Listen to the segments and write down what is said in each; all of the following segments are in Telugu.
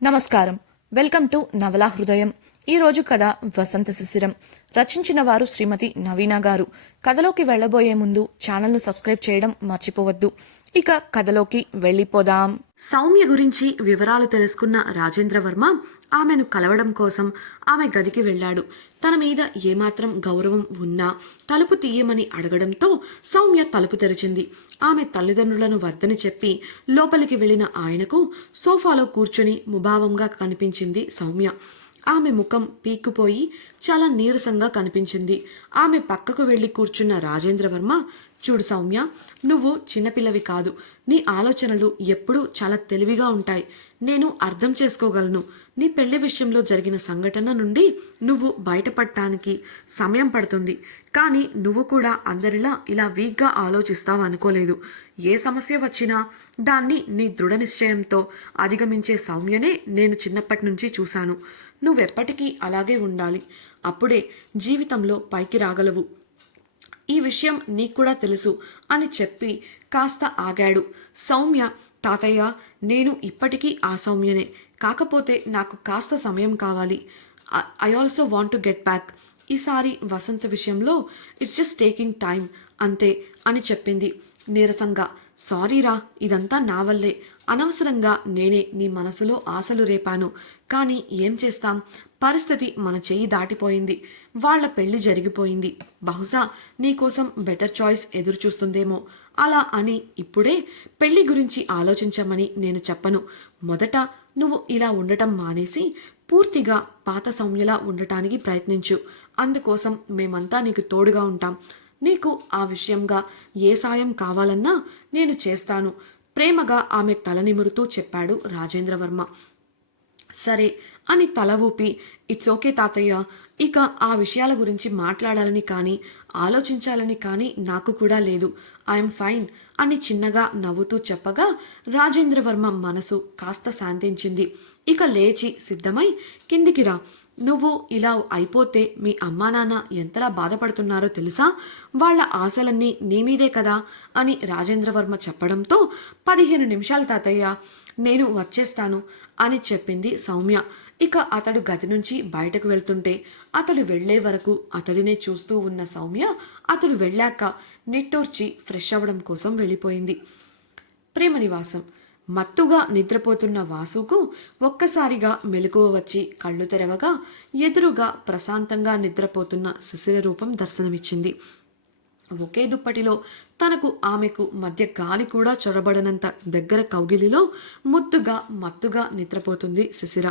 నమస్కారం. వెల్కమ్ టు నవలా హృదయం. ఈరోజు కథ వసంత శిశిరం. రచించిన వారు శ్రీమతి నవీన గారు. కథలోకి వెళ్లబోయే ముందు ఛానల్ను సబ్స్క్రైబ్ చేయడం మర్చిపోవద్దు. ఇక కథలోకి వెళ్ళిపోదాం. సౌమ్య గురించి వివరాలు తెలుసుకున్న రాజేంద్రవర్మ ఆమెను కలవడం కోసం ఆమె గదికి వెళ్ళాడు. తన మీద ఏమాత్రం గౌరవం ఉన్నా తలుపు తీయమని అడగడంతో సౌమ్య తలుపు తెరిచింది. ఆమె తల్లిదండ్రులను వద్దని చెప్పి లోపలికి వెళ్లిన ఆయనకు సోఫాలో కూర్చుని ముభావంగా కనిపించింది సౌమ్య. ఆమె ముఖం పీక్కుపోయి చాలా నీరసంగా కనిపించింది. ఆమె పక్కకు వెళ్లి కూర్చున్న రాజేంద్రవర్మ, చూడు సౌమ్య, నువ్వు చిన్నపిల్లవి కాదు. నీ ఆలోచనలు ఎప్పుడూ చాలా తెలివిగా ఉంటాయి. నేను అర్థం చేసుకోగలను. నీ పెళ్లి విషయంలో జరిగిన సంఘటన నుండి నువ్వు బయటపడటానికి సమయం పడుతుంది. కానీ నువ్వు కూడా అందరిలా ఇలా వీక్గా ఆలోచిస్తావు అనుకోలేదు. ఏ సమస్య వచ్చినా దాన్ని నీ దృఢ నిశ్చయంతో అధిగమించే సౌమ్యనే నేను చిన్నప్పటి నుంచి చూశాను. నువ్వెప్పటికీ అలాగే ఉండాలి. అప్పుడే జీవితంలో పైకి రాగలవు. ఈ విషయం నీకు కూడా తెలుసు అని చెప్పి కాస్త ఆగాడు. సౌమ్య, తాతయ్య, నేను ఇప్పటికీ ఆ సౌమ్యనే. కాకపోతే నాకు కాస్త సమయం కావాలి. I also want to get back. ఈసారి వసంత విషయంలో ఇట్స్ జస్ట్ టేకింగ్ టైం అంతే అని చెప్పింది నీరసంగా. సారీరా, ఇదంతా నా వల్లే. అనవసరంగా నేనే నీ మనసులో ఆశలు రేపాను. కానీ ఏం చేస్తాం, పరిస్థితి మన చెయ్యి దాటిపోయింది. వాళ్ల పెళ్లి జరిగిపోయింది. బహుశా నీకోసం బెటర్ చాయిస్ ఎదురు చూస్తుందేమో. అలా అని ఇప్పుడే పెళ్లి గురించి ఆలోచించమని నేను చెప్పను. మొదట నువ్వు ఇలా ఉండటం మానేసి పూర్తిగా పాత సౌమ్యలా ఉండటానికి ప్రయత్నించు. అందుకోసం మేమంతా నీకు తోడుగా ఉంటాం. నీకు ఆ విషయంగా ఏ సాయం కావాలన్నా నేను చేస్తాను, ప్రేమగా ఆమె తల నిమురుతూ చెప్పాడు రాజేంద్రవర్మ. సరే అని తల ఊపి, ఇట్స్ ఓకే తాతయ్య, ఇక ఆ విషయాల గురించి మాట్లాడాలని కానీ ఆలోచించాలని కానీ నాకు కూడా లేదు. ఐఎమ్ ఫైన్ అని చిన్నగా నవ్వుతూ చెప్పగా రాజేంద్రవర్మ మనసు కాస్త శాంతించింది. ఇక లేచి సిద్ధమై కిందికి రా. నువ్వు ఇలా అయిపోతే మీ అమ్మా నాన్న ఎంతలా బాధపడుతున్నారో తెలుసా? వాళ్ళ ఆశలన్నీ నీ మీదే కదా అని రాజేంద్రవర్మ చెప్పడంతో 15 నిమిషాలు తాతయ్య, నేను వచ్చేస్తాను అని చెప్పింది సౌమ్య. ఇక అతడు గది నుంచి బయటకు వెళ్తుంటే అతడు వెళ్లే వరకు అతడినే చూస్తూ ఉన్న సౌమ్య అతడు వెళ్ళాక నిట్టూర్చి ఫ్రెష్ అవ్వడం కోసం వెళ్ళిపోయింది. ప్రేమ నివాసం. మత్తుగా నిద్రపోతున్న వాసుకు ఒక్కసారిగా మెలకువ వచ్చి కళ్ళు తెరవగా ఎదురుగా ప్రశాంతంగా నిద్రపోతున్న శిశిర రూపం దర్శనమిచ్చింది. ఒకే దుప్పటిలో తనకు ఆమెకు మధ్య గాలి కూడా చొరబడనంత దగ్గర కౌగిలిలో ముద్దుగా మత్తుగా నిద్రపోతుంది శిశిర.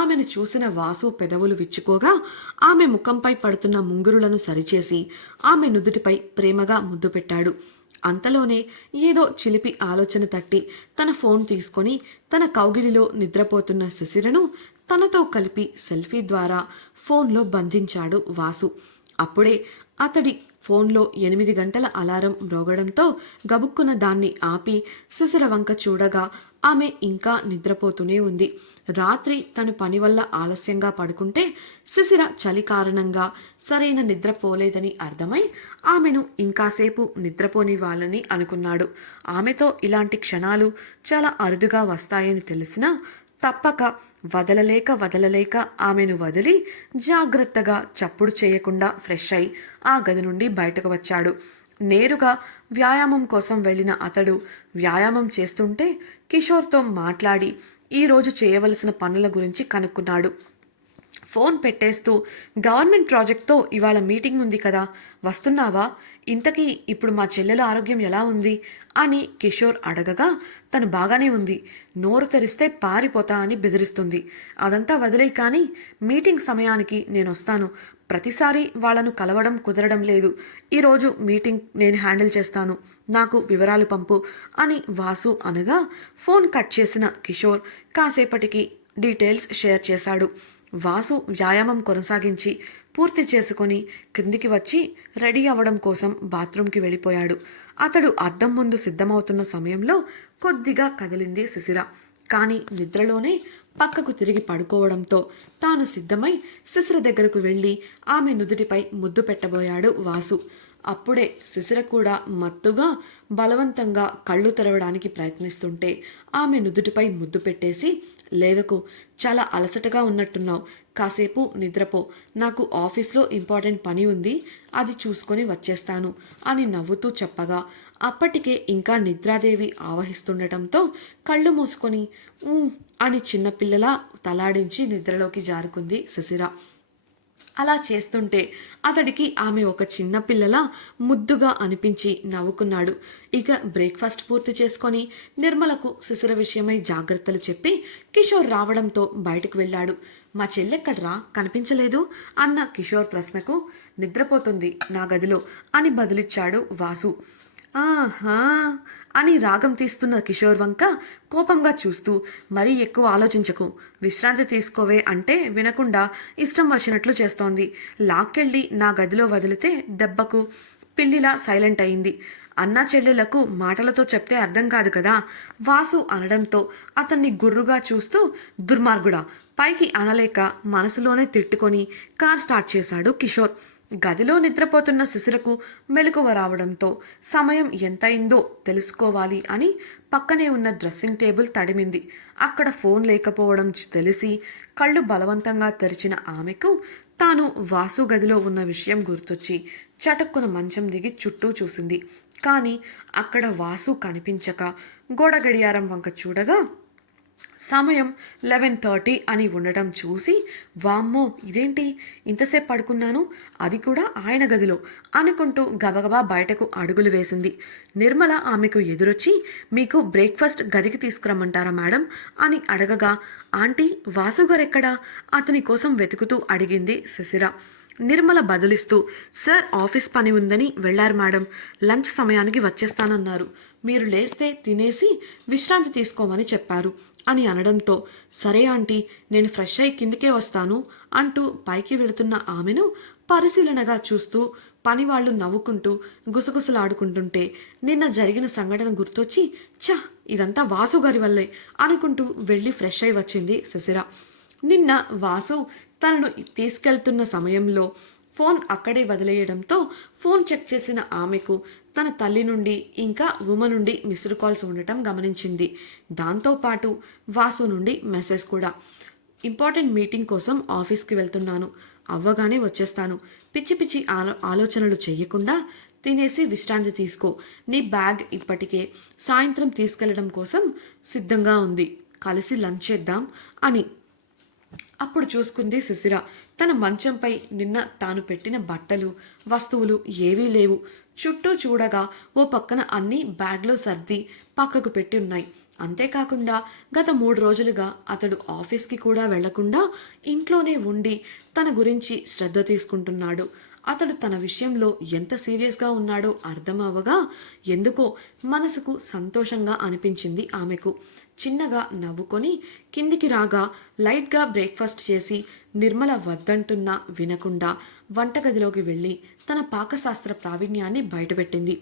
ఆమెను చూసిన వాసు పెదవులు విచ్చుకోగా ఆమె ముఖంపై పడుతున్న ముంగురులను సరిచేసి ఆమె నుదుటిపై ప్రేమగా ముద్దు పెట్టాడు. అంతలోనే ఏదో చిలిపి ఆలోచన తట్టి తన ఫోన్ తీసుకొని తన కౌగిలిలో నిద్రపోతున్న శిశిరను తనతో కలిపి సెల్ఫీ ద్వారా ఫోన్లో బంధించాడు వాసు. అప్పుడే అతడి ఫోన్లో 8 గంటల అలారం మ్రోగడంతో గబుక్కున దాన్ని ఆపి శిశిర వంక చూడగా ఆమె ఇంకా నిద్రపోతూనే ఉంది. రాత్రి తను పని వల్ల ఆలస్యంగా పడుకుంటే శిశిర చలి కారణంగా సరైన నిద్రపోలేదని అర్థమై ఆమెను ఇంకాసేపు నిద్రపోనివ్వాలని అనుకున్నాడు. ఆమెతో ఇలాంటి క్షణాలు చాలా అరుదుగా వస్తాయని తెలిసినా తప్పక వదలలేక ఆమెను వదిలి జాగ్రత్తగా చప్పుడు చేయకుండా ఫ్రెష్ అయి ఆ గది నుండి బయటకు వచ్చాడు. నేరుగా వ్యాయామం కోసం వెళ్ళిన అతడు వ్యాయామం చేస్తుంటే కిషోర్తో మాట్లాడి ఈరోజు చేయవలసిన పనుల గురించి కనుక్కున్నాడు. ఫోన్ పెట్టేస్తూ, గవర్నమెంట్ ప్రాజెక్ట్తో ఇవాళ మీటింగ్ ఉంది కదా, వస్తున్నావా? ఇంతకీ ఇప్పుడు మా చెల్లెల ఆరోగ్యం ఎలా ఉంది అని కిషోర్ అడగగా తను బాగానే ఉంది, నోరు తెరిస్తే పారిపోతా అని బెదిరిస్తుంది. అదంతా వదిలే, కానీ మీటింగ్ సమయానికి నేను వస్తాను. ప్రతిసారి వాళ్లను కలవడం కుదరడం లేదు. ఈరోజు మీటింగ్ నేను హ్యాండిల్ చేస్తాను, నాకు వివరాలు పంపు అని వాసు అనగా ఫోన్ కట్ చేసిన కిషోర్ కాసేపటికి డీటెయిల్స్ షేర్ చేశాడు. వాసు వ్యాయామం కొనసాగించి పూర్తి చేసుకొని క్రిందికి వచ్చి రెడీ అవ్వడం కోసం బాత్రూంకి వెళ్ళిపోయాడు. అతడు అద్దం ముందు సిద్ధమవుతున్న సమయంలో కొద్దిగా కదిలింది శిశిర. కానీ నిద్రలోనే పక్కకు తిరిగి పడుకోవడంతో తాను సిద్ధమై శిశిర దగ్గరకు వెళ్ళి ఆమె నుదుటిపై ముద్దు పెట్టబోయాడు వాసు. అప్పుడే శిశిర కూడా మత్తుగా బలవంతంగా కళ్ళు తెరవడానికి ప్రయత్నిస్తుంటే ఆమె నుదుటిపై ముద్దు పెట్టేసి, లేవకు, చాలా అలసటగా ఉన్నట్టున్నావు, కాసేపు నిద్రపో, నాకు ఆఫీస్లో ఇంపార్టెంట్ పని ఉంది, అది చూసుకొని వచ్చేస్తాను అని నవ్వుతూ చెప్పగా అప్పటికే ఇంకా నిద్రాదేవి ఆవహిస్తుండటంతో కళ్ళు మూసుకొని అని చిన్నపిల్లలా తలాడించి నిద్రలోకి జారుకుంది శిశిర. అలా చేస్తుంటే అతడికి ఆమె ఒక చిన్న పిల్లలా ముద్దుగా అనిపించి నవ్వుకున్నాడు. ఇక బ్రేక్ఫాస్ట్ పూర్తి చేసుకొని నిర్మలకు శిశిర విషయమై జాగ్రత్తలు చెప్పి కిషోర్ రావడంతో బయటకు వెళ్ళాడు. మా చెల్లెక్కడ్రా, కనిపించలేదు అన్న కిషోర్ ప్రశ్నకు నిద్రపోతుంది నా గదిలో అని బదులిచ్చాడు వాసు. ఆహా అని రాగం తీస్తున్న కిషోర్ వంక కోపంగా చూస్తూ, మరీ ఎక్కువ ఆలోచించకు, విశ్రాంతి తీసుకోవే అంటే వినకుండా ఇష్టం వచ్చినట్లు చేస్తోంది. లాక్కెళ్ళి నా గదిలో వదిలితే దెబ్బకు పిల్లిలా సైలెంట్ అయింది. అన్నా చెల్లెలకు మాటలతో చెప్తే అర్థం కాదు కదా వాసు అనడంతో అతన్ని గుర్రుగా చూస్తూ, దుర్మార్గుడా, పైకి అనలేక మనసులోనే తిట్టుకొని కార్ స్టార్ట్ చేశాడు కిషోర్. గదిలో నిద్రపోతున్న శిశిరకు మెలకువ రావడంతో సమయం ఎంతయిందో తెలుసుకోవాలి అని పక్కనే ఉన్న డ్రెస్సింగ్ టేబుల్ తడిమింది. అక్కడ ఫోన్ లేకపోవడం తెలిసి కళ్ళు బలవంతంగా తెరిచిన ఆమెకు తాను వాసు గదిలో ఉన్న విషయం గుర్తొచ్చి చటుక్కున మంచం దిగి చుట్టూ చూసింది. కానీ అక్కడ వాసు కనిపించక గోడ గడియారం వంక చూడగా సమయం 11:30 అని ఉండటం చూసి, వామ్మో ఇదేంటి ఇంతసేపు పడుకున్నాను, అది కూడా ఆయన గదిలో అనుకుంటూ గబగబా బయటకు అడుగులు వేసింది. నిర్మల ఆమెకు ఎదురొచ్చి, మీకు బ్రేక్ఫాస్ట్ గదికి తీసుకురమ్మంటారా మేడం అని అడగగా, ఆంటీ వాసు గారెక్కడా అతని కోసం వెతుకుతూ అడిగింది శిశిర. నిర్మల బదులిస్తూ, సార్ ఆఫీస్ పని ఉందని వెళ్లారు మేడం, లంచ్ సమయానికి వచ్చేస్తానన్నారు, మీరు లేస్తే తినేసి విశ్రాంతి తీసుకోమని చెప్పారు అని అనడంతో, సరే ఆంటీ, నేను ఫ్రెష్ అయి కిందికే వస్తాను అంటూ పైకి వెళుతున్న ఆమెను పరిశీలనగా చూస్తూ పనివాళ్లు నవ్వుకుంటూ గుసగుసలాడుకుంటుంటే నిన్న జరిగిన సంఘటన గుర్తొచ్చి, ఛ, ఇదంతా వాసు గారి వల్లే అనుకుంటూ వెళ్ళి ఫ్రెష్ అయి వచ్చింది శిశిర. నిన్న వాసు తనను తీసుకెళ్తున్న సమయంలో ఫోన్ అక్కడే వదిలేయడంతో ఫోన్ చెక్ చేసిన ఆమెకు తన తల్లి నుండి ఇంకా ఉమ నుండి మిస్డ్ కాల్స్ ఉండటం గమనించింది. దాంతోపాటు వాసు నుండి మెసేజ్ కూడా, ఇంపార్టెంట్ మీటింగ్ కోసం ఆఫీస్కి వెళ్తున్నాను, అవ్వగానే వచ్చేస్తాను, పిచ్చి పిచ్చి ఆలోచనలు చెయ్యకుండా తినేసి విశ్రాంతి తీసుకో, నీ బ్యాగ్ ఇప్పటికే సాయంత్రం తీసుకెళ్లడం కోసం సిద్ధంగా ఉంది, కలిసి లంచ్ చేద్దాం అని. అప్పుడు చూసుకుంది శిశిర. తన మంచంపై నిన్న తాను పెట్టిన బట్టలు వస్తువులు ఏవీ లేవు. చుట్టూ చూడగా ఓ పక్కన అన్నీ బ్యాగ్లో సర్ది పక్కకు పెట్టి ఉన్నాయి. అంతేకాకుండా గత 3 రోజులుగా అతడు ఆఫీస్కి కూడా వెళ్లకుండా ఇంట్లోనే ఉండి తన గురించి శ్రద్ధ తీసుకుంటున్నాడు. అతడు తన విషయంలో ఎంత సీరియస్గా ఉన్నాడో అర్థమవ్వగా ఎందుకో మనసుకు సంతోషంగా అనిపించింది ఆమెకు. చిన్నగా నవ్వుకొని కిందికి రాగా లైట్గా బ్రేక్ఫాస్ట్ చేసి నిర్మల వద్దంటున్నా వినకుండా వంటగదిలోకి వెళ్ళి తన పాకశాస్త్ర ప్రావీణ్యాన్ని బయటపెట్టింది.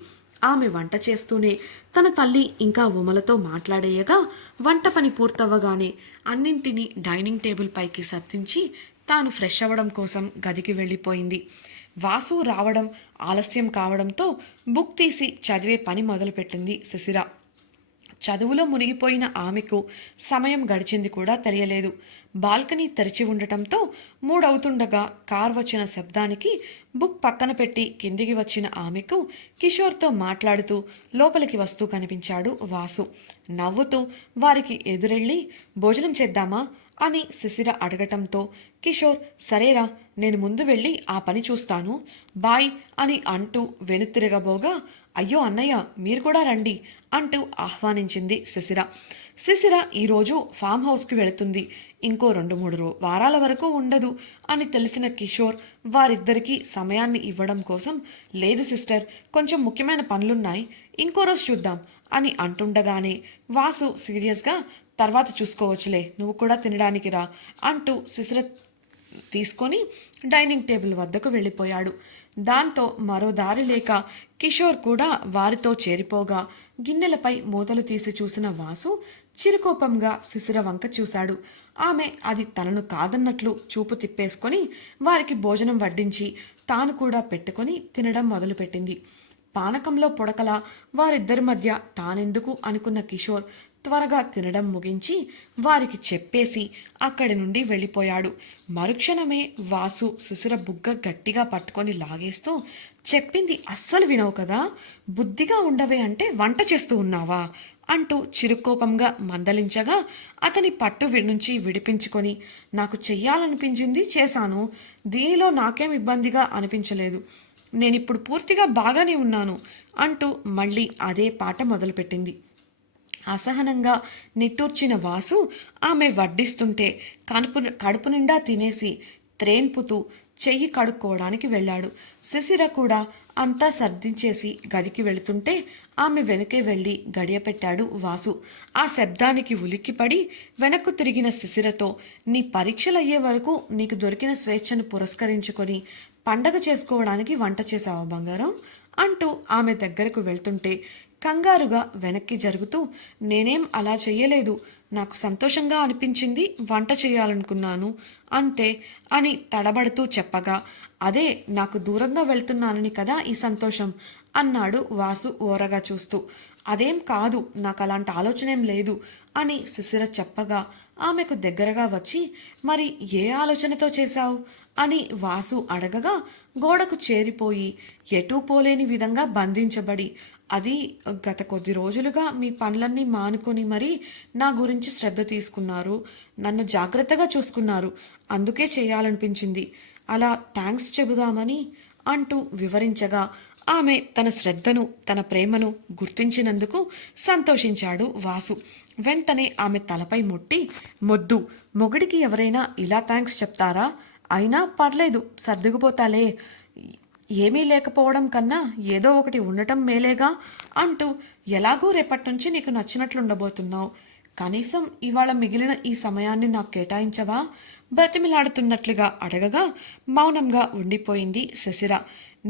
ఆమె వంట చేస్తూనే తన తల్లి ఇంకా ఉమలతో మాట్లాడేయగా వంట పని పూర్తవ్వగానే అన్నింటినీ డైనింగ్ టేబుల్ పైకి సర్దించి తాను ఫ్రెష్ అవ్వడం కోసం గదికి వెళ్ళిపోయింది. వాసు రావడం ఆలస్యం కావడంతో బుక్ తీసి చదివే పని మొదలుపెట్టింది శిశిర. చదువులో మునిగిపోయిన ఆమెకు సమయం గడిచింది కూడా తెలియలేదు. బాల్కనీ తెరిచి ఉండటంతో 3 అవుతుండగా కార్ వచ్చిన శబ్దానికి బుక్ పక్కన పెట్టి కిందికి వచ్చిన ఆమెకు కిషోర్తో మాట్లాడుతూ లోపలికి వస్తూ కనిపించాడు వాసు. నవ్వుతూ వారికి ఎదురెళ్ళి, భోజనం చేద్దామా అని శిశిర అడగటంతో కిషోర్, సరేరా, నేను ముందు వెళ్ళి ఆ పని చూస్తాను, బాయ్ అని అంటూ వెనుతిరగబోగా, అయ్యో అన్నయ్య, మీరు కూడా రండి అంటూ ఆహ్వానించింది శిశిర. శిశిర ఈరోజు ఫామ్ హౌస్కి వెళుతుంది, ఇంకో 2-3 వారాల వరకు ఉండదు అని తెలిసిన కిషోర్ వారిద్దరికీ సమయాన్ని ఇవ్వడం కోసం, లేదు సిస్టర్, కొంచెం ముఖ్యమైన పనులున్నాయి, ఇంకో రోజు చూద్దాం అని అంటుండగానే వాసు సీరియస్గా, తర్వాత చూసుకోవచ్చులే, నువ్వు కూడా తినడానికి రా అంటూ శిశిర తీసుకొని డైనింగ్ టేబుల్ వద్దకు వెళ్ళిపోయాడు. దాంతో మరో దారి లేక కిషోర్ కూడా వారితో చేరిపోగా గిన్నెలపై మూతలు తీసి చూసిన వాసు చిరుకోపంగా శిశిర వంక చూశాడు. ఆమె అది తనను కాదన్నట్లు చూపు తిప్పేసుకొని వారికి భోజనం వడ్డించి తాను కూడా పెట్టుకొని తినడం మొదలుపెట్టింది. పానకంలో పొడకలా వారిద్దరి మధ్య తానెందుకు అనుకున్న కిషోర్ త్వరగా తినడం ముగించి వారికి చెప్పేసి అక్కడి నుండి వెళ్ళిపోయాడు. మరుక్షణమే వాసు శిశిర బుగ్గ గట్టిగా పట్టుకొని లాగేస్తూ, చెప్పింది అస్సలు వినవు కదా, బుద్ధిగా ఉండవే అంటే వంట చేస్తూ ఉన్నావా అంటూ చిరుకోపంగా మందలించగా అతని పట్టు నుంచి విడిపించుకొని, నాకు చెయ్యాలనిపించింది చేశాను, దీనిలో నాకేం ఇబ్బందిగా అనిపించలేదు, నేనిప్పుడు పూర్తిగా బాగానే ఉన్నాను అంటూ మళ్ళీ అదే పాట మొదలుపెట్టింది. అసహనంగా నిట్టూర్చిన వాసు ఆమె వడ్డిస్తుంటే కడుపు నిండా తినేసి త్రేన్పుతూ చెయ్యి కడుక్కోవడానికి వెళ్ళాడు. శిశిర కూడా అంతా సర్దించేసి గదికి వెళుతుంటే ఆమె వెనుకే వెళ్ళి గడియ పెట్టాడు వాసు. ఆ శబ్దానికి ఉలిక్కిపడి వెనక్కు తిరిగిన శిశిరతో, నీ పరీక్షలయ్యే వరకు నీకు దొరికిన స్వేచ్ఛను పురస్కరించుకొని పండగ చేసుకోవడానికి వంట చేశావా బంగారం అంటూ ఆమె దగ్గరకు వెళ్తుంటే కంగారుగా వెనక్కి జరుగుతూ, నేనేం అలా చెయ్యలేదు, నాకు సంతోషంగా అనిపించింది, వంట చేయాలనుకున్నాను అంతే అని తడబడుతూ చెప్పగా, అదే నాకు దూరంగా వెళ్తున్నానని కదా ఈ సంతోషం అన్నాడు వాసు ఓరగా చూస్తూ. అదేం కాదు, నాకు అలాంటి ఆలోచనేం లేదు అని శిశిర చెప్పగా ఆమెకు దగ్గరగా వచ్చి, మరి ఏ ఆలోచనతో చేశావు అని వాసు అడగగా, గోడకు చేరిపోయి ఎటూ పోలేని విధంగా బంధించబడి, అది గత కొద్ది రోజులుగా మీ పనులన్నీ మానుకొని మరీ నా గురించి శ్రద్ధ తీసుకున్నారు, నన్ను జాగ్రత్తగా చూసుకున్నారు, అందుకే చేయాలనిపించింది, అలా థ్యాంక్స్ చెబుదామని అంటూ వివరించగా ఆమె తన శ్రద్ధను తన ప్రేమను గుర్తించినందుకు సంతోషించాడు వాసు. వెంటనే ఆమె తలపై ముట్టి, మొద్దు, మొగుడికి ఎవరైనా ఇలా థ్యాంక్స్ చెప్తారా, అయినా పర్లేదు సర్దుకుపోతాలే, ఏమీ లేకపోవడం కన్నా ఏదో ఒకటి ఉండటం మేలేగా అంటూ, ఎలాగూ రేపటి నుంచి నీకు నచ్చినట్లుండబోతున్నావు, కనీసం ఇవాళ మిగిలిన ఈ సమయాన్ని నాకు కేటాయించవా బ్రతిమిలాడుతున్నట్లుగా అడగగా మౌనంగా ఉండిపోయింది శశిర.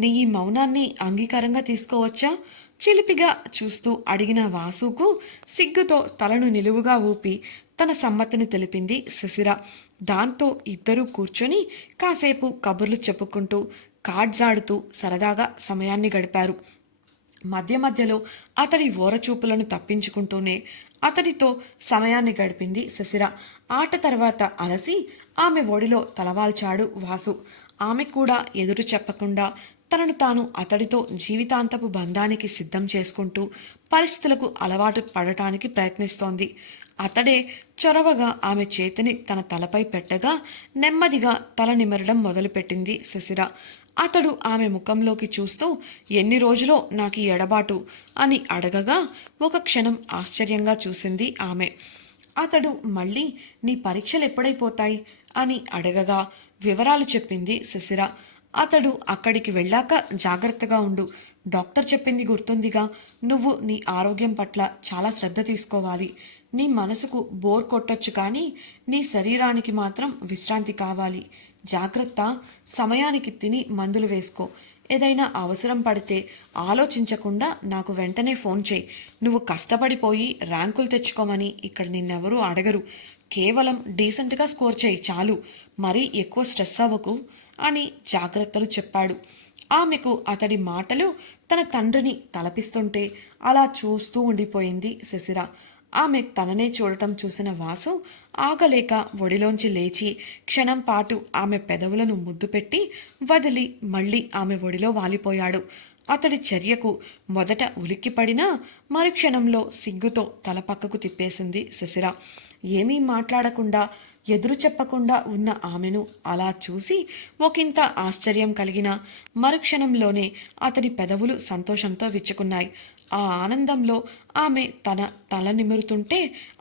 నీ ఈ మౌనాన్ని అంగీకారంగా తీసుకోవచ్చా చిలిపిగా చూస్తూ అడిగిన వాసుకు సిగ్గుతో తలను నిలువుగా ఊపి తన సమ్మతిని తెలిపింది శశిర. దాంతో ఇద్దరూ కూర్చొని కాసేపు కబుర్లు చెప్పుకుంటూ కార్డ్స్ ఆడుతూ సరదాగా సమయాన్ని గడిపారు. మధ్య మధ్యలో అతడి ఓరచూపులను తప్పించుకుంటూనే అతడితో సమయాన్ని గడిపింది శశిర. ఆట తర్వాత అలసి ఆమె ఒడిలో తలవాల్చాడు వాసు. ఆమె కూడా ఎదురు చెప్పకుండా తనను తాను అతడితో జీవితాంతపు బంధానికి సిద్ధం చేసుకుంటూ పరిస్థితులకు అలవాటు పడటానికి ప్రయత్నిస్తోంది. అతడే చొరవగా ఆమె చేతిని తన తలపై పెట్టగా నెమ్మదిగా తల నిమరడం మొదలుపెట్టింది శశిర. అతడు ఆమె ముఖంలోకి చూస్తూ, ఎన్ని రోజులో నాకు ఈ ఎడబాటు అని అడగగా ఒక క్షణం ఆశ్చర్యంగా చూసింది ఆమె. అతడు మళ్ళీ నీ పరీక్షలు ఎప్పుడైపోతాయి అని అడగగా వివరాలు చెప్పింది శశిర. అతడు అక్కడికి వెళ్ళాక జాగ్రత్తగా ఉండు, డాక్టర్ చెప్పింది గుర్తుందిగా, నువ్వు నీ ఆరోగ్యం పట్ల చాలా శ్రద్ధ తీసుకోవాలి, నీ మనసుకు బోర్ కొట్టొచ్చు కానీ నీ శరీరానికి మాత్రం విశ్రాంతి కావాలి, జాగ్రత్త, సమయానికి తిని మందులు వేసుకో, ఏదైనా అవసరం పడితే ఆలోచించకుండా నాకు వెంటనే ఫోన్ చేయి, నువ్వు కష్టపడిపోయి ర్యాంకులు తెచ్చుకోమని ఇక్కడ నిన్నెవరూ అడగరు, కేవలం డీసెంట్గా స్కోర్ చేయి చాలు, మరీ ఎక్కువ స్ట్రెస్ అవ్వకు అని జాగ్రత్తలు చెప్పాడు. ఆమెకు అతడి మాటలు తన తండ్రిని తలపిస్తుంటే అలా చూస్తూ ఉండిపోయింది శశిర. ఆమె తననే చూడటం చూసిన వాసు ఆగలేక ఒడిలోంచి లేచి క్షణం పాటు ఆమె పెదవులను ముద్దు పెట్టి వదిలి మళ్ళీ ఆమె ఒడిలో వాలిపోయాడు. అతడి చర్యకు మొదట ఉలిక్కిపడినా మరుక్షణంలో సిగ్గుతో తల పక్కకు తిప్పేసింది శశిర. ఏమీ మాట్లాడకుండా ఎదురు చెప్పకుండా ఉన్న ఆమెను అలా చూసి ఒకంత ఆశ్చర్యం కలిగిన మరుక్షణంలోనే అతడి పెదవులు సంతోషంతో విచ్చుకున్నాయి. ఆ ఆనందంలో ఆమె తల నిమురుతుంటే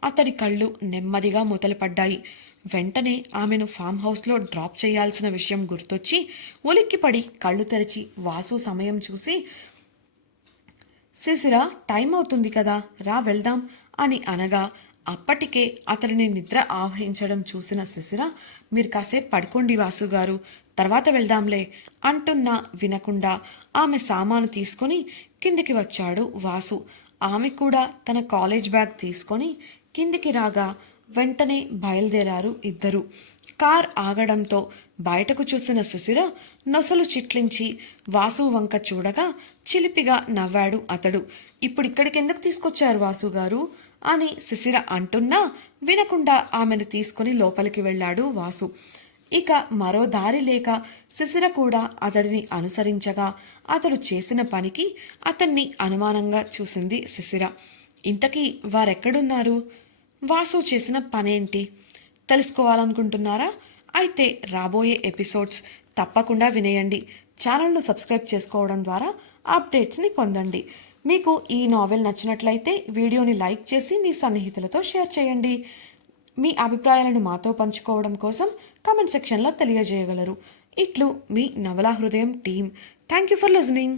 అతడి కళ్ళు నెమ్మదిగా మూతలుపడ్డాయి. వెంటనే ఆమెను ఫామ్ హౌస్లో డ్రాప్ చేయాల్సిన విషయం గుర్తొచ్చి ఉలిక్కిపడి కళ్ళు తెరిచి వాసు సమయం చూసి, శిశిర టైం అవుతుంది కదా, రా వెళ్దాం అని అనగా అప్పటికే అతడిని నిద్ర ఆవహించడం చూసిన శశిర, మీరు కాసేపు పడుకోండి వాసుగారు, తర్వాత వెళ్దాంలే అంటున్నా వినకుండా ఆమె సామాను తీసుకొని కిందికి వచ్చాడు వాసు. ఆమె కూడా తన కాలేజ్ బ్యాగ్ తీసుకొని కిందికి రాగా వెంటనే బయలుదేరారు ఇద్దరు. కార్ ఆగడంతో బయటకు చూసిన శిశిర నొసలు చిట్లించి వాసు వంక చూడగా చిలిపిగా నవ్వాడు అతడు. ఇప్పుడిక్కడికి ఎందుకు తీసుకొచ్చారు వాసు గారు అని శిశిర అంటున్నా వినకుండా ఆమెను తీసుకుని లోపలికి వెళ్ళాడు వాసు. ఇక మరో దారి లేక శిశిర కూడా అతడిని అనుసరించగా అతడు చేసిన పనికి అతన్ని అనుమానంగా చూసింది శిశిర. ఇంతకీ వారెక్కడున్నారు? వాసు చేసిన పనేంటి తెలుసుకోవాలనుకుంటున్నారా? అయితే రాబోయే ఎపిసోడ్స్ తప్పకుండా వినేయండి. ఛానల్ను సబ్స్క్రైబ్ చేసుకోవడం ద్వారా అప్డేట్స్ని పొందండి. మీకు ఈ నావెల్ నచ్చినట్లయితే వీడియోని లైక్ చేసి మీ సన్నిహితులతో షేర్ చేయండి. మీ అభిప్రాయాలను మాతో పంచుకోవడం కోసం కామెంట్ సెక్షన్లో తెలియజేయగలరు. ఇట్లు మీ నవలా హృదయం team. Thank you for listening.